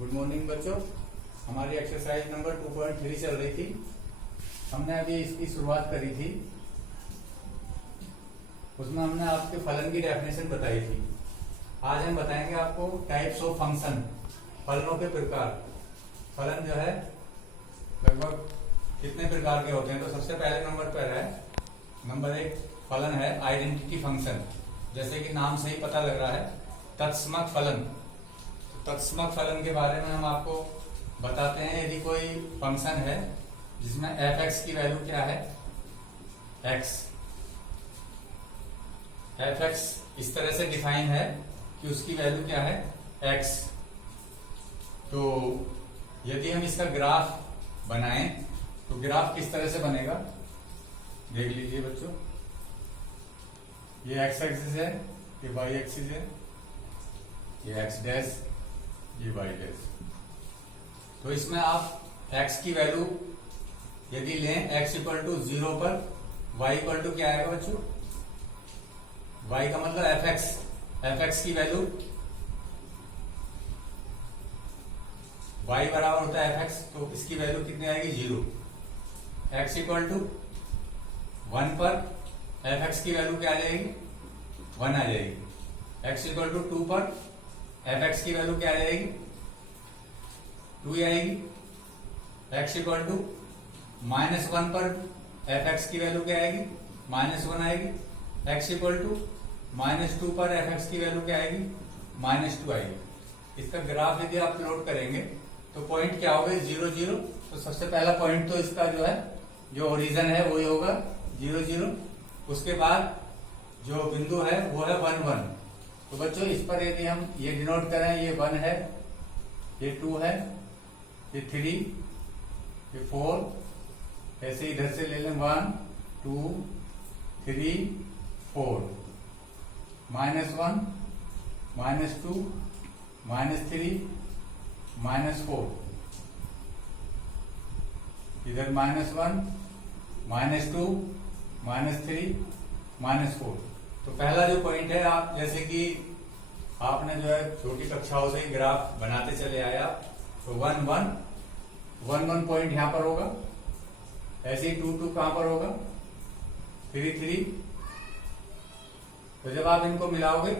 Good morning बच्चों। हमारी exercise number 2.3 चल रही थी। हमने अभी इसकी शुरुआत करी थी। उसमें हमने आपके फलन की डेफिनेशन बताई थी। आज हम बताएंगे आपको टाइप्स ऑफ फंक्शन, फलनों के प्रकार। फलन जो है लगभग कितने प्रकार के होते हैं। तो सबसे पहले नंबर पर है, नंबर 1 फलन है आइडेंटिटी फंक्शन। जैसे कि नाम से ही पता लग रहा है, तत्समक फलन। तत्समक फलन के बारे में हम आपको बताते हैं। यदि कोई फंक्शन है जिसमें f(x) की वैल्यू क्या है, x, f(x) इस तरह से डिफाइन है कि उसकी वैल्यू क्या है, x। तो यदि हम इसका ग्राफ बनाएं तो ग्राफ किस तरह से बनेगा, देख लीजिए बच्चों। ये x एक्सिस है, ये y एक्सिस है, ये x डैश, ये y डैश। तो इसमें आप x की वैल्यू यदि लें x इक्वल टू 0 पर, y इक्वल टू क्या आएगा बच्चों, y का मतलब f(x), f(x) की वैल्यू y बराबर होता है f(x), तो इसकी वैल्यू कितनी आएगी, 0। x इक्वल टू 1 पर f(x) की वैल्यू क्या आ जाएगी, 1 आ जाएगी। x इक्वल टू 2 पर f(x) की वैल्यू क्या आ जाएगी, 2 आएगी। x इक्वल टू -1 पर f(x) की वैल्यू क्या आएगी, -1 आएगी। x इक्वल टू -2 पर f(x) की वैल्यू क्या आएगी, -2 आएगी। इसका ग्राफ यदि आप प्लॉट करेंगे तो पॉइंट क्या होगा, 0 0। तो सबसे पहला पॉइंट तो इसका जो है, जो ओरिजिन है वही होगा 0 0। उसके बाद जो बिंदु है वो है 1 1। तो बच्चों इस पर यदि हम ये डिनोट करें, ये 1 है, ये 2 है, ये 3, ये 4, ऐसे इधर से ले लें 1 2 3 4, -1 -2 -3 -4, इधर -1 -2 -3 -4। तो पहला जो पॉइंट है, आप जैसे कि आपने जो है छोटी कक्षाओं से ही ग्राफ बनाते चले आए आप, तो 1 1 1 1 पॉइंट यहां पर होगा। ऐसे ही 2 2 कहां पर होगा, 3 3। तो जब आप इनको मिलाओगे,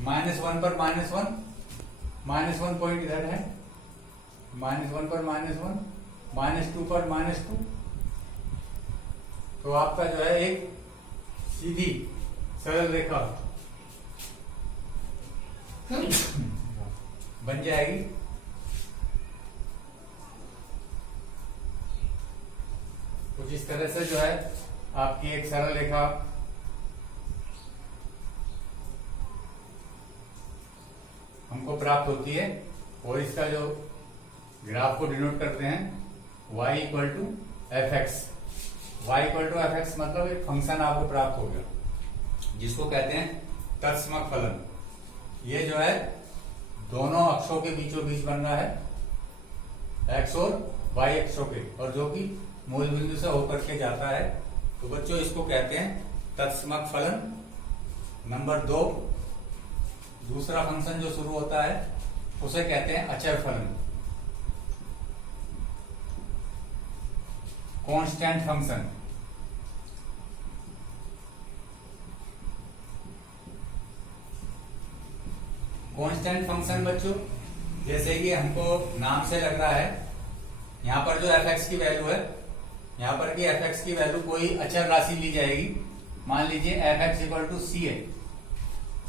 -1 पर -1 पॉइंट इधर है, -1 पर -1, -2 पर -2। तो आपका जो है एक सीधी सरल रेखा बन जाएगी। कुछ इस तरह से जो है आपकी एक सरल रेखा हमको प्राप्त होती है। और इसका जो ग्राफ को डिनोट करते हैं, y equal to f(x). y equal to f(x) मतलब एक फंक्शन आपको प्राप्त हो गया जिसको कहते हैं तत्समक फलन। ये जो है दोनों अक्षों के बीचों बीच बन रहा है, x और y अक्षों के, और जो कि मूल बिंदु से होकर के जाता है। तो बच्चों इसको कहते हैं तत्समक फलन। नंबर 2 दूसरा फंक्शन जो शुरू होता है उसे कहते हैं अचर फलन, कांस्टेंट फंक्शन। कांस्टेंट फंक्शन बच्चों, जैसे कि हमको नाम से लग रहा है, यहां पर जो f(x) की वैल्यू है, यहां पर की f(x) की वैल्यू कोई अचर राशि ली जाएगी। मान लीजिए f(x) इक्वल टू c है।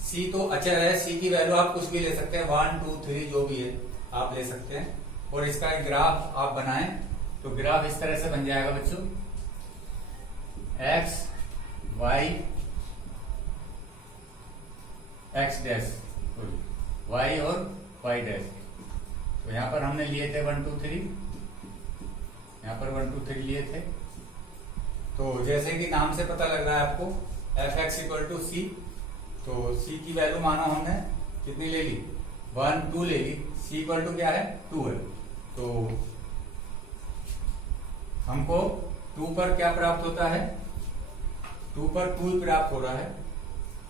c तो अचर है, c की वैल्यू आप कुछ भी ले सकते हैं, 1 2 3 जो भी है आप ले सकते हैं। और इसका एक ग्राफ आप बनाएं तो ग्राफ इस तरह से बन जाएगा बच्चों, x y x dash, y और y डैश। तो यहां पर हमने लिए थे 1 2 3, यहां पर 1 2 3 लिए थे। तो जैसे कि नाम से पता लग रहा है आपको, f(x) इक्वल टू c। तो c की वैल्यू मानो हमने कितनी ले ली, 1 2 ले ली। c इक्वल टू क्या है, 2 है। तो हमको 2 पर क्या प्राप्त होता है, 2 पर 2 प्राप्त हो रहा है।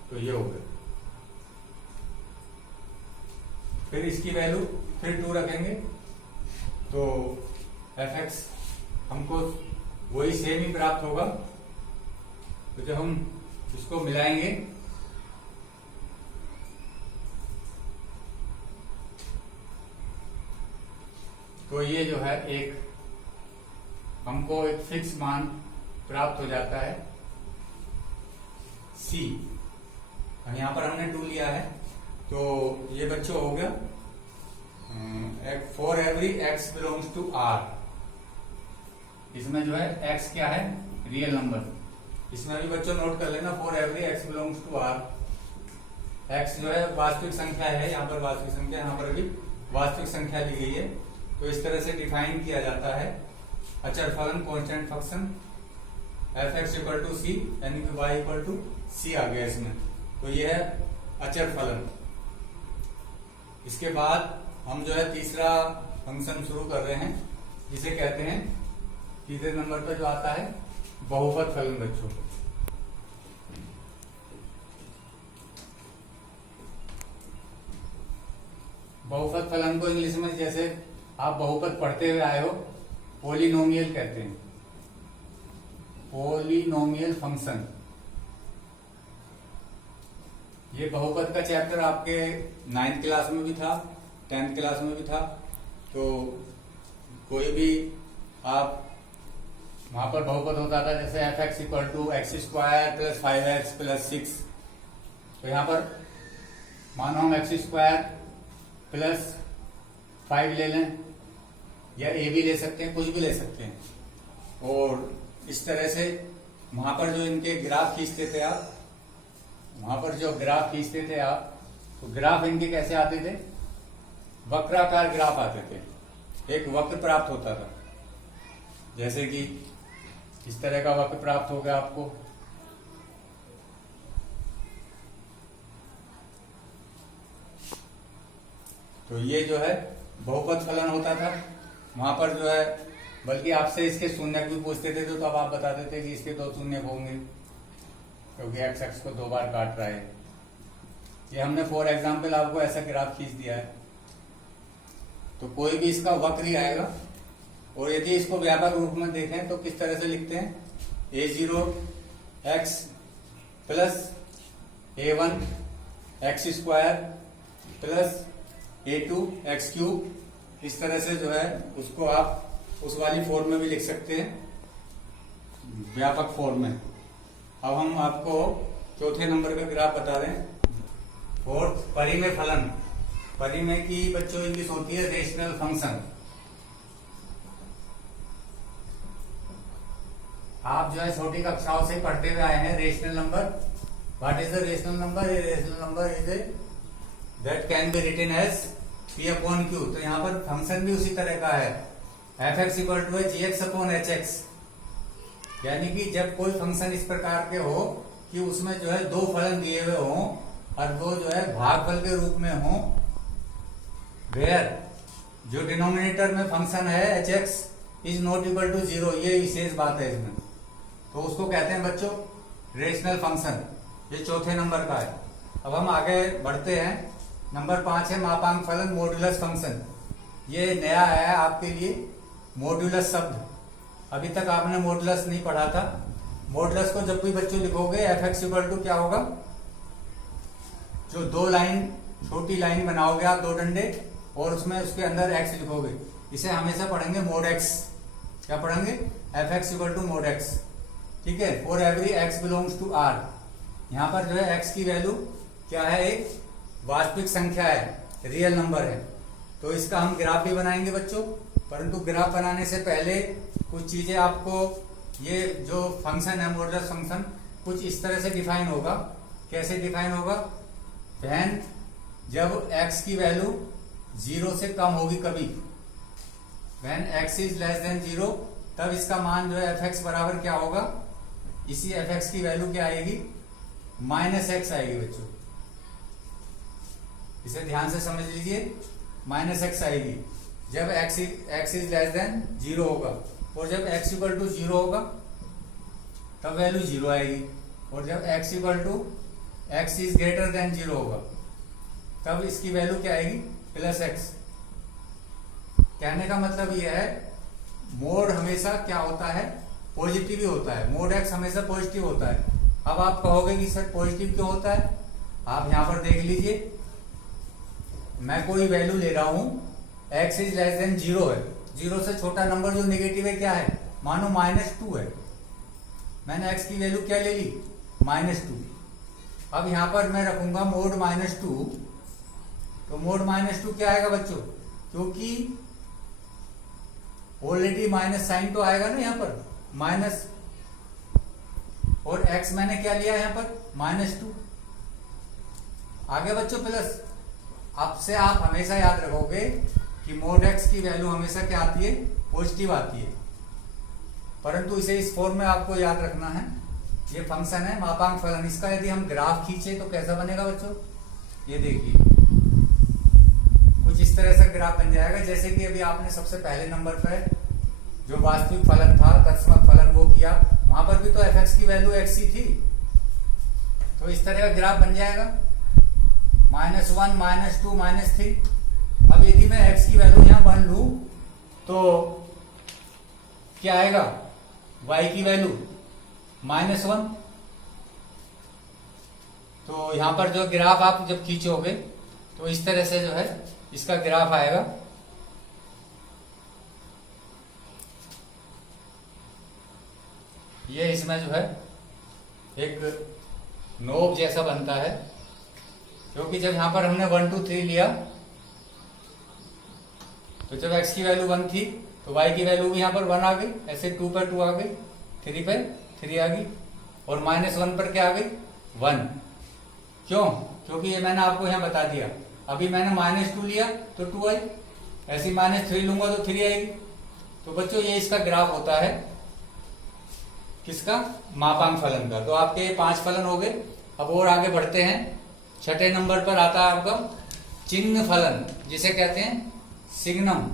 तो ये हो गया। फिर इसकी वैल्यू फिर 2 रखेंगे, तो एफ एक्स हमको वही सेम ही प्राप्त होगा। तो जब हम इसको मिलाएंगे तो ये जो है एक हमको एक फिक्स मान प्राप्त हो जाता है C। यहाँ पर हमने 2 लिया है, तो ये बच्चों हो गया for every x belongs to R। इसमें जो है x क्या है, रियल नंबर। इसमें भी बच्चों नोट कर लेना, for every x belongs to R। x जो है वास्तविक संख्या है, यहाँ पर वास्तविक संख्या, यहाँ पर भी वास्तविक संख्या ली गई है। तो इस तरह से डिफाइन किया जाता है अचर फलन, constant function F x equal to C, यानी कि वाई इक्वल टू सी आ गया इसमें। तो ये है अचर फलन। इसके बाद हम जो है तीसरा फंक्शन शुरू कर रहे हैं, जिसे कहते हैं तीसरे नंबर पर जो आता है बहुपद फलन बच्चों। बहुपद फलन को इंग्लिश में जैसे आप बहुपद पढ़ते हुए आए हो, पोलिनोमियल कहते हैं, पोलिनोमियल फंक्शन। ये बहुपद का चैप्टर आपके 9th क्लास में भी था, 10th क्लास में भी था। तो कोई भी आप वहां पर बहुपद होता था, जैसे f x equal to x square plus 5x plus 6। तो यहाँ पर मानो हम एक्स स्क्वायर प्लस 5 ले लें, या ए भी ले सकते हैं, कुछ भी ले सकते हैं। और इस तरह से वहां पर जो इनके ग्राफ खींचते थे आप, वहां पर जो ग्राफ खींचते थे आप, तो ग्राफ इनके कैसे आते थे, वक्राकार ग्राफ आते थे। एक वक्र प्राप्त होता था, जैसे कि इस तरह का वक्र प्राप्त हो गया आपको। तो ये जो है बहुपद फलन होता था। वहां पर जो है बल्कि आपसे इसके शून्यक भी पूछते थे, तो तब आप बताते थे कि इसके 2 शून्यक होंगे, क्योंकि एक्स एक्स को 2 बार काट रहा है। ये हमने फॉर एग्जाम्पल आपको ऐसा ग्राफ खींच दिया है। तो कोई भी इसका वक्र ही आएगा। और यदि इसको व्यापक रूप में देखें तो किस तरह से लिखते हैं, a0 x plus a1 x square plus a2 x cube. इस तरह से जो है उसको आप उस वाली फॉर्म में भी लिख सकते हैं, व्यापक फॉर्म में। अब हम आपको चौथे नंबर का ग्राफ बता रहे हैं, फोर्थ परिमेय फलन। परिमेय की बच्चों इंग्लिश होती है रेशनल फंक्शन। आप जो है छोटी कक्षाओं से पढ़ते हुए आए हैं rational number. What is the rational number? Rational number is a that can be written as P upon Q। तो यहाँ पर फंक्शन भी उसी तरह का है, एफ एक्स इक्वल टू है GX अपॉन HX। यानी कि जब कोई फंक्शन इस प्रकार के हो कि उसमें जो है 2 फलन दिए हुए हों और वो जो है भागफल के रूप में हो, वेयर जो डिनोमिनेटर में फंक्शन है HX is not equal to 0, ये विशेष बात है इसमें। तो उसको कहते हैं बच्चों रेशनल फंक्शन। ये चौथे नंबर का है। अब हम आगे बढ़ते हैं। नंबर 5 है मापांक फलन, मॉड्यूलस फंक्शन। ये नया है आपके लिए मॉड्यूलस शब्द, अभी तक आपने मॉड्यूलस नहीं पढ़ा था। मॉड्यूलस को जब भी बच्चों लिखोगे एफ एक्स इक्वल टू क्या होगा, जो 2 लाइन छोटी लाइन बनाओगे आप, 2 डंडे, और उसमें उसके अंदर एक्स लिखोगे, इसे हमेशा पढ़ेंगे मोड एक्स। क्या पढ़ेंगे? F x equal to mod x. ठीक है, for every x belongs to R. यहाँ पर जो है एक्स की वैल्यू क्या है, एक वास्तविक संख्या है, रियल नंबर है। तो इसका हम ग्राफ भी बनाएंगे बच्चों, परंतु ग्राफ बनाने से पहले कुछ चीजें आपको, ये जो फंक्शन है मॉड्यूलस फंक्शन, कुछ इस तरह से डिफाइन होगा। कैसे डिफाइन होगा? व्हेन जब x की वैल्यू 0 से कम होगी कभी, when x is less than 0, तब इसका मान जो है f(x) बराबर क्या होगा, इसी f(x) की वैल्यू क्या आएगी, -x आएगी बच्चों। इसे ध्यान से समझ लीजिए, -x आएगी जब x इज लेस देन 0 होगा। और जब x इक्वल टू 0 होगा तब वैल्यू 0 आएगी। और जब x equal to x is greater than 0 होगा तब इसकी वैल्यू क्या आएगी, प्लस एक्स। कहने का मतलब यह है मोड हमेशा क्या होता है, पॉजिटिव ही होता है। मोड एक्स हमेशा पॉजिटिव होता है। अब आप कहोगे कि सर पॉजिटिव क्यों होता है, आप यहां पर देख लीजिए, मैं कोई वैल्यू ले रहा हूं, एक्स इज लेस देन 0 है, 0 से छोटा नंबर जो नेगेटिव है क्या है, मानो -2 है। मैंने एक्स की वैल्यू क्या ले ली, -2। अब यहां पर मैं रखूंगा मोड -2, तो मोड -2 क्या आएगा बच्चों, क्योंकि ऑलरेडी माइनस साइन तो आएगा ना यहाँ पर, माइनस, और x मैंने क्या लिया यहाँ पर, -2। आगे बच्चों प्लस। अब से आप हमेशा याद रखोगे कि मोड x की वैल्यू हमेशा क्या आती है, पॉजिटिव आती है। परंतु इसे इस फॉर्म में आपको याद रखना है, ये फंक्शन है मापांक फलन। इसका यदि हम ग्राफ खींचे तो कैसा बनेगा बच्चों, ये देखिए कुछ इस तरह से ग्राफ बन जाएगा। जैसे कि अभी आपने सबसे पहले नंबर पर जो वास्तविक फलन था, तत्समक फलन, वो किया, वहां पर भी तो fx की वैल्यू x ही थी, तो इस तरह का ग्राफ बन जाएगा, -1, -2, -3। अब यदि मैं x की वैल्यू यहां 1 लू तो क्या आएगा, y की वैल्यू -1। तो यहां पर जो ग्राफ आप जब खींचोगे तो इस तरह से जो है इसका ग्राफ आएगा। ये इसमें जो है एक नोब जैसा बनता है, क्योंकि जब यहां पर हमने 1 2 3 लिया तो जब x की वैल्यू 1 थी तो y की वैल्यू भी यहां पर 1 आ गई, ऐसे 2 पर 2 आ गई, 3 पर 3 आ गई, और -1 पर क्या आ गई, 1। क्यों, क्योंकि ये मैंने आपको यहां बता दिया। अभी मैंने -2 लिया तो 2 आई, ऐसे -3 लूंगा तो 3 आएगी। तो बच्चों ये इसका ग्राफ होता है, किसका, मापांक फलन का। तो आपके 5 फलन हो गए। अब और आगे बढ़ते हैं, छठे नंबर पर आता है आपका चिन्ह फलन, जिसे कहते हैं सिग्नम,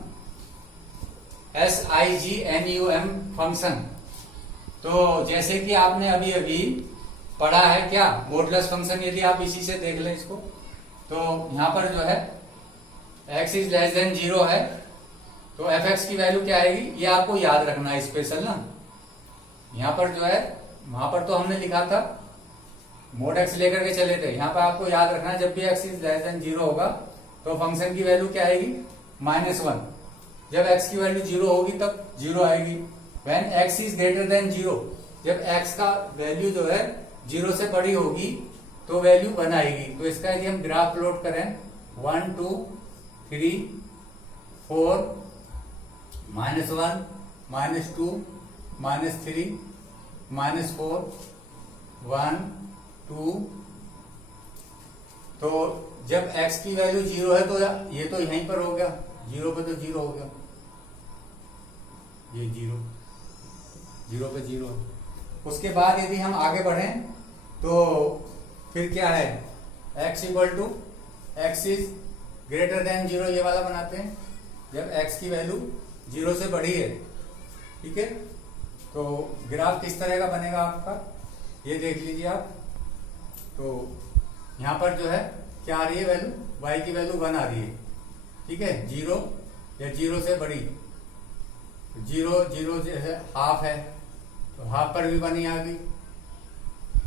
SIGNUM फंक्शन। तो जैसे कि आपने अभी अभी पढ़ा है क्या, मॉडुलस फंक्शन, यदि आप इसी से देख लें इसको, तो यहां पर जो है x इज लेस देन 0 है, तो fx की वैल्यू क्या आएगी, ये आपको याद रखना है स्पेशल ना। यहां पर जो है, वहां पर तो हमने लिखा था मोड x लेकर के चले थे, यहां पर आपको याद रखना है जब भी x इज लेस देन 0 होगा तो फंक्शन की वैल्यू क्या आएगी, -1। जब x की वैल्यू 0 होगी तब 0 आएगी। When x is greater than 0, जब x का वैल्यू जो है 0 से बड़ी होगी तो वैल्यू 1 आएगी। तो इसका यदि हम ग्राफ प्लॉट करें 1 2 3 4 -1 -2 -3 -4 1 2, तो जब x की वैल्यू 0 है तो ये तो यहीं पर हो गया, 0 पे तो 0 हो गया, ये 0 पे 0। उसके बाद यदि हम आगे बढ़ें तो फिर क्या है, x इज ग्रेटर देन 0, ये वाला बनाते हैं, जब x की वैल्यू 0 से बड़ी है, ठीक है। तो ग्राफ किस तरह का बनेगा आपका, ये देख लीजिए आप। तो यहां पर जो है क्या आ रही है वैल्यू, y की वैल्यू 1 आ रही है, ठीक है, 0 या 0 से बड़ी, 0 जैसे हाफ है तो हाफ पर भी 1 ही आ गई,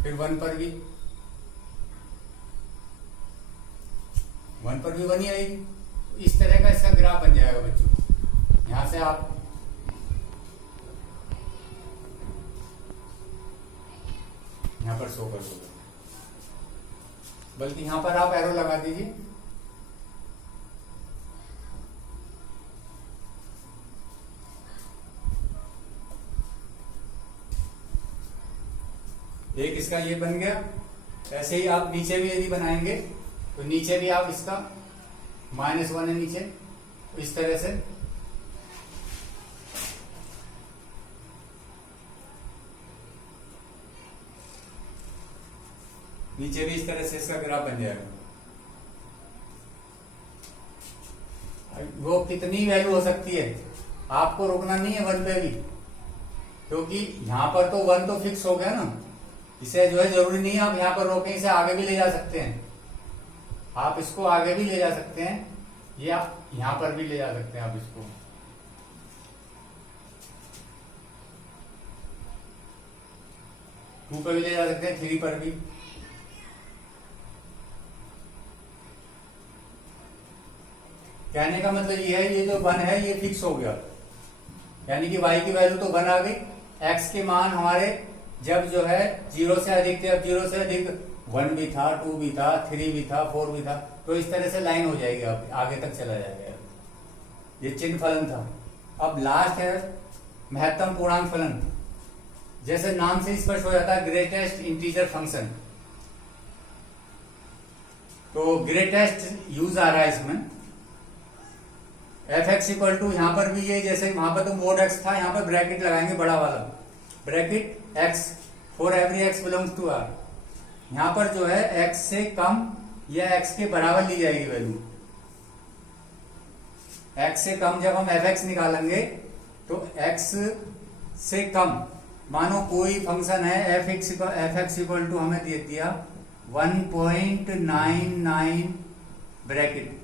फिर 1 पर भी 1 ही आएगी। इस तरह का इसका ग्राफ बन जाएगा बच्चों। यहां से आप यहां पर शो कर दोगे, बल्कि यहां पर आप एरो लगा दीजिए। एक इसका ये बन गया। ऐसे ही आप नीचे भी यदि बनाएंगे तो नीचे भी आप इसका -1 है नीचे, तो इस तरह से नीचे भी इस तरह से इसका ग्राफ बन जाएगा। वो कितनी वैल्यू हो सकती है, आपको रोकना नहीं है 1 पे भी, क्योंकि यहां पर तो 1 तो फिक्स हो गया ना। इसे जो है जरूरी नहीं है आप यहां पर रोकें, इसे आगे भी ले जा सकते हैं, आप इसको आगे भी ले जा सकते हैं। ये आप यहां पर भी ले जा सकते हैं आप इसको। टू पर भी ले जा सकते हैं, 3 पर भी। कहने का मतलब ये है, ये जो 1 है ये फिक्स हो गया, यानी कि y की वैल्यू तो 1 आ गई। x के मान हमारे जब जो है 0 से अधिक थे, अब 0 से अधिक 1 भी था, 2 भी था, 3 भी था, 4 भी था, तो इस तरह से लाइन हो जाएगी, अब आगे तक चला जाएगा। ये चिन्ह फलन था। अब लास्ट है महत्तम पूर्णांक फलन। जैसे नाम से स्पष्ट हो जाता है, ग्रेटेस्ट इंटीजर फंक्शन। तो ग्रेटेस्ट यूज आ रहा है इसमें। एफ एक्स इक्वल टू, यहां पर भी ये जैसे वहां पर तो मोड एक्स था, यहां पर ब्रैकेट लगाएंगे बड़ा वाला, bracket x for every x belongs to R. यहां पर जो है एक्स से कम या एक्स के बराबर ली जाएगी वैल्यू। एक्स से कम जब हम एफ एक्स निकालेंगे तो एक्स से कम, मानो कोई फंक्शन है एफ एक्स इक्वल टू हमें दे दिया 1.99 ब्रैकेट,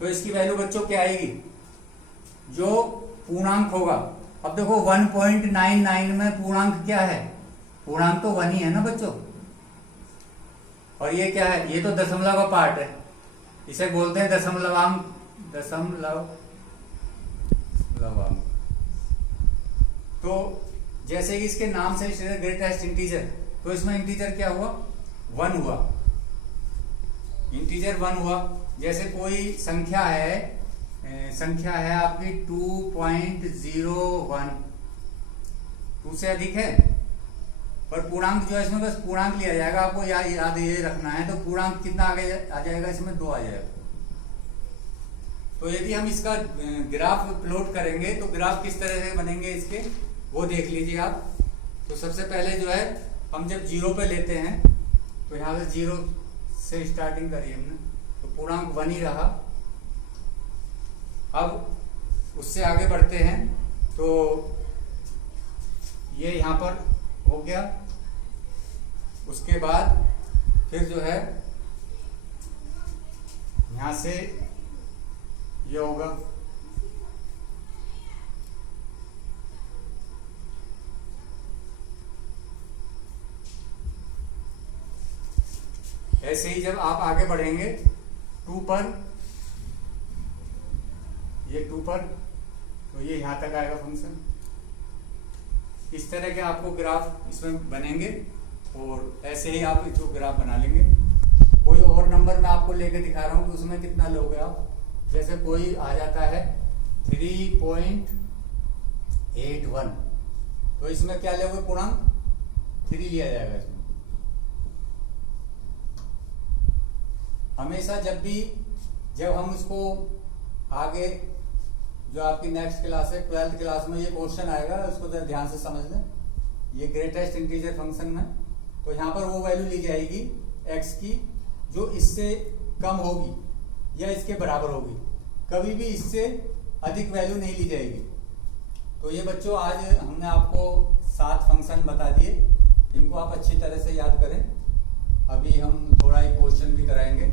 तो इसकी वैल्यू बच्चों क्या आएगी, जो पूर्णांक होगा। अब देखो 1.99 में पूर्णांक क्या है, पूर्णांक तो 1 ही है ना बच्चों, और ये क्या है, ये तो दशमलव का पार्ट है, इसे बोलते हैं दशमलवांक। तो जैसे कि इसके नाम से ग्रेटेस्ट इंटीजर, तो इसमें इंटीजर क्या हुआ, 1 हुआ, इंटीजर 1 हुआ। जैसे कोई संख्या है आपकी 2.01, 2 से अधिक है, पर पूर्णांक जो है इसमें बस पूर्णांक लिया जाएगा, आपको याद ये रखना है। तो पूर्णांक कितना आगे आ जाएगा, इसमें 2 आ जाएगा। तो यदि हम इसका ग्राफ प्लॉट करेंगे तो ग्राफ किस तरह से बनेंगे इसके, वो देख लीजिए आप। तो सबसे पहले जो है हम जब 0 पे लेते हैं, तो यहाँ से 0 से स्टार्टिंग करी हमने, तो पूर्णांक 1 ही रहा। अब उससे आगे बढ़ते हैं, तो ये यहाँ पर हो गया। उसके बाद फिर जो है यहाँ से ये होगा, ऐसे ही जब आप आगे बढ़ेंगे 2 पर, ये 2 पर, तो ये यहां तक आएगा फंक्शन। इस तरह के आपको ग्राफ इसमें बनेंगे, और ऐसे ही आप इसको ग्राफ बना लेंगे। कोई और नंबर मैं आपको लेके दिखा रहा हूं कि उसमें कितना लोगे आप। जैसे कोई आ जाता है 3.81, तो इसमें क्या लोगे, पूर्णांक 3 लिया जाएगा इसमें। हमेशा जब हम उसको आगे, जो आपकी नेक्स्ट क्लास है 12th क्लास में, ये क्वेश्चन आएगा, उसको जरा ध्यान से समझ लें। ये ग्रेटेस्ट इंटीजर फंक्शन में, तो यहाँ पर वो वैल्यू ली जाएगी x की जो इससे कम होगी या इसके बराबर होगी, कभी भी इससे अधिक वैल्यू नहीं ली जाएगी। तो ये बच्चों आज हमने आपको 7 फंक्शन बता दिए, इनको आप अच्छी तरह से याद करें। अभी हम थोड़ा एक क्वेश्चन भी कराएंगे।